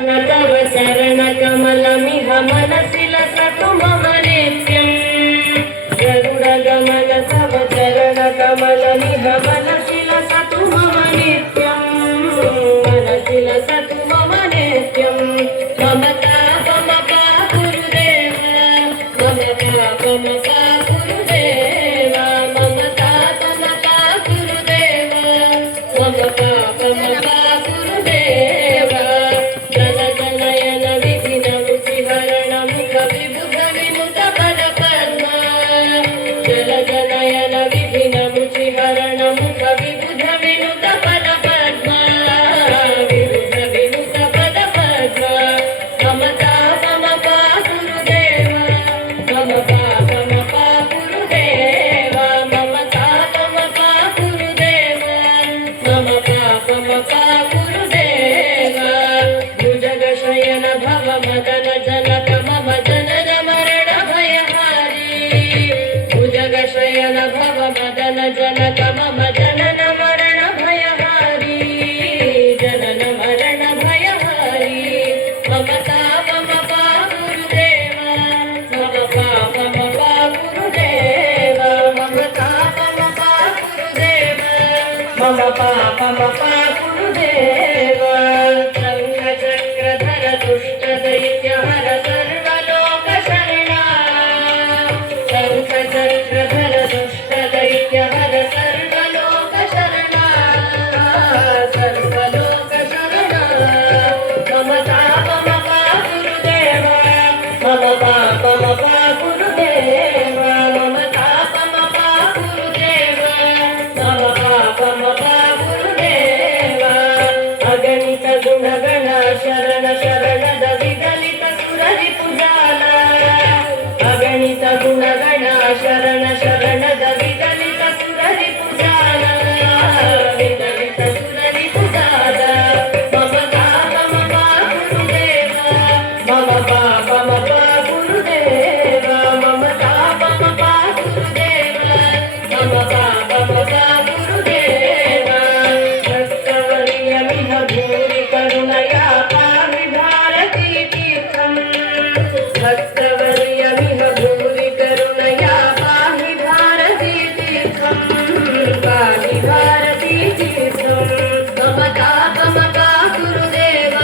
तव चरणकमलमिह मनसि लसतु मम नित्यम् गरुडगमन तव चरणकमलमिह मनसि लसतु मम नित्यम् मनसि लसतु मम नित्यम् ममता ममता गुरुदेव ममता ममता गुरुदेव ममता ममता गुरुदेव ममता ममता गुरुदेव जल जलयन विधिन मुचिहरण मुख विबुध विमुख पद पद्मा जल जलयन विधिन मुचिहरण मुख विबुध विमुख पद पद्मा विबुध विमुख पद पद्मा ममता ममता गुरुदेव ममता ममता गुरुदेव ममता ममता गुरुदेव ममता ममता गुरुदेव भुजगशयन भव मदन जनक मम जनन मरण भयहारी भुजगशयन भव मदन जनक मम जनन मरण भयहारी जनन मरण भयहारी ममता ममता गुरुदेव ममता ममता गुरुदेव ममता ममता गुरुदेव ममता ममता गुरुदेव शङ्खचक्रधर दुष्ट दैत्य हर सर्वलोक शरणा शङ्खचक्रधर दुष्ट दैत्य हर सर्वलोक शरणा सर्वलोक शरणा ममता ममता गुरुदेव ममता ममता गुरुदेव ममता ममता गुरुदेव ममता ममता गुरुदेव अगणित गुणगण शरण शरणद विदलित सुररि पुजाಲ अगणित गुणगण शरण शरणद विदलित सुररि पुजाಲ विदलित सुररि पुजाಲ ममता ममता गुरुदेव ममता ममता गुरुदेव ममता ममता गुरुदेव ममता ममता गुरुदेव भक्तवर्यमिह भूरि करुणया पाहि भारती तीर्थम् भक्तवर्यमिह भूरि करुणया पाहि भारती तीर्थम् पाहि भारती तीर्थम् ममता ममता गुरुदेव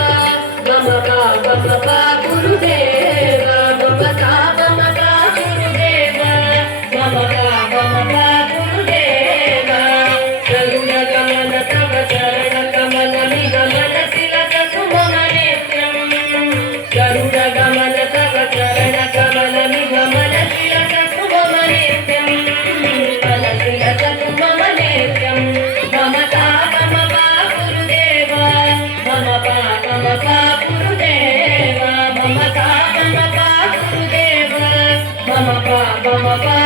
ममता ममता गुरुदेव ममता ममता गुरुदेव ममता ममता गुरुदेव गरुडगमन तव चरणकमलमिह मनसि लसतु मम नित्यम् गरुडगमन तव चरणकमलमिह मनसि लसतु मम नित्यम् मनसि लसतु मम नित्यम् ममता ममता गुरुदेव ममता ममता गुरुदेव ममता ममता गुरुदेव ममता ममता